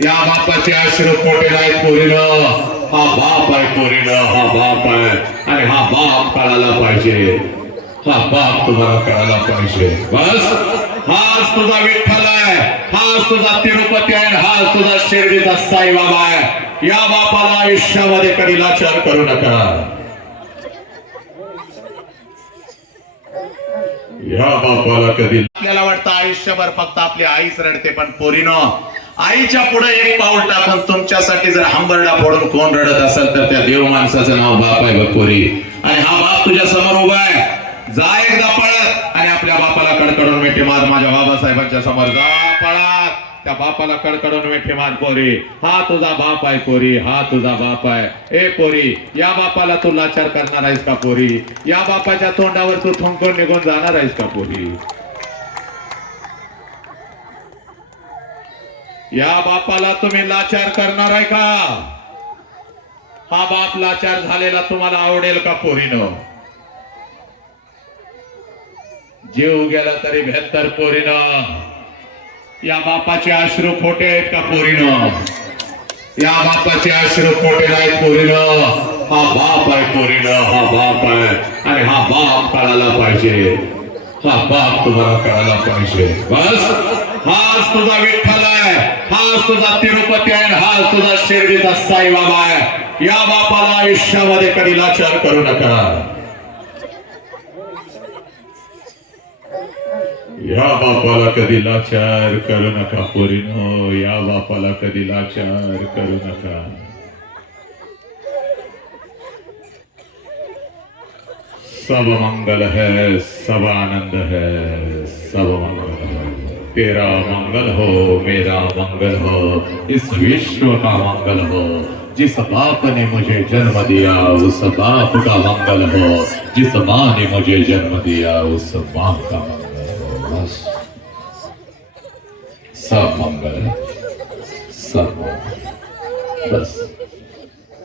या बापाचे आश्रम पोटेला आहे पोरीनं. हा बाप आहे पोरीनं हा बाप आहे. आणि हा बाप कळायला पाहिजे. हा बाप तुम्हाला कळायला पाहिजे. बस? हाच तुझा विठ्ठल आहे. हाच तुझा तिरुपती आहे हाच तुझा शिर्डीचा साईबाबा आहे. या बापाला आयुष्यामध्ये कधी लाचार करू नका. या बापाला कधी आपल्याला वाटतं आयुष्यभर फक्त आपली आईच रडते पण पोरीनं आईच्या पुढे एक पाऊल टाकून तुमच्यासाठी जर हंबरडा फोडून कोण रडत असेल तर त्या देव माणसाचं नाव बाप आहे बघ पोरी आणि हा बाप तुझ्या समोर उभा आहे. जा एकदा पळत. आणि आपल्या बापाला कडकडून मिठी मार. माझ्या बाबासाहेबांच्या समोर जा पळत. त्या बापाला कडकडून मिठी मार पोरी. हा तुझा बाप आहे पोरी. हा तुझा बाप आहे. ए पोरी या बापाला तू लाचार करणार आहेस का पोरी? या बापाच्या तोंडावर तू थुंकून निघून जाणार आहेस का पोरी? या बापाला तुम्ही लाचार करणार आहे का? हा बाप लाचार झालेला तुम्हाला आवडेल का पोरीनं? जीव गेला तरी बेहत्तर पोरीनं. या बापाचे अश्रू खोटे आहेत का पोरीनं? या बापाचे अश्रू खोटे नाहीत पोरीनं. हा बाप आहे पोरीनं हा बाप आहे. आणि हा बाप कळायला पाहिजे. हा बाप तुम्हाला कळायला पाहिजे. बस? हाच तुझा विठ्ठल हाच तुझा तिरुपती आहे हाच तुझा शिर्डीचा साईबाबा आहे. या बापाला आयुष्यामध्ये कधी लाचार करू नका. या बापाला कधी लाचार करू नका पोरीनो. या बापाला कधी लाचार करू नका. सब मंगल है सब आनंद है सब मंगल है. तेरा मंगल हो, मेरा मंगल हो। इस विश्व का मंगल हो, जिस बाप ने मुझे जन्म दिया, उस बाप का मंगल हो। जिस माँ ने मुझे जन्म दिया, उस माँ का मंगल हो। बस। सब मंगल सब बस।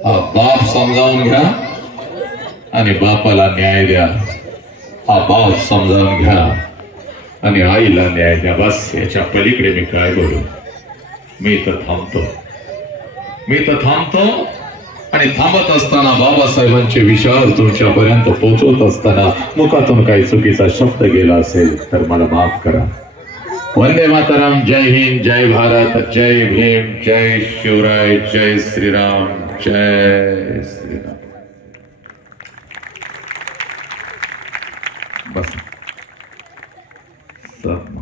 हा बाप समजावून घ्या, आणि बापाला न्याय द्या। हा बाप समजावून घ्या। आणि आईला न्याय द्या बस याच्या पलीकडे मी काय बोलू? मी तर थांबतो. मी तर थांबतो आणि थांबत असताना बाबासाहेबांचे विचार तुमच्यापर्यंत पोहोचवत असताना मुखातून काही चुकीचा शब्द गेला असेल तर मला माफ करा. वंदे माताराम. जय हिंद जय भारत. जय भीम. जय शिवराय. जय श्रीराम. जय श्रीराम. बस. Да.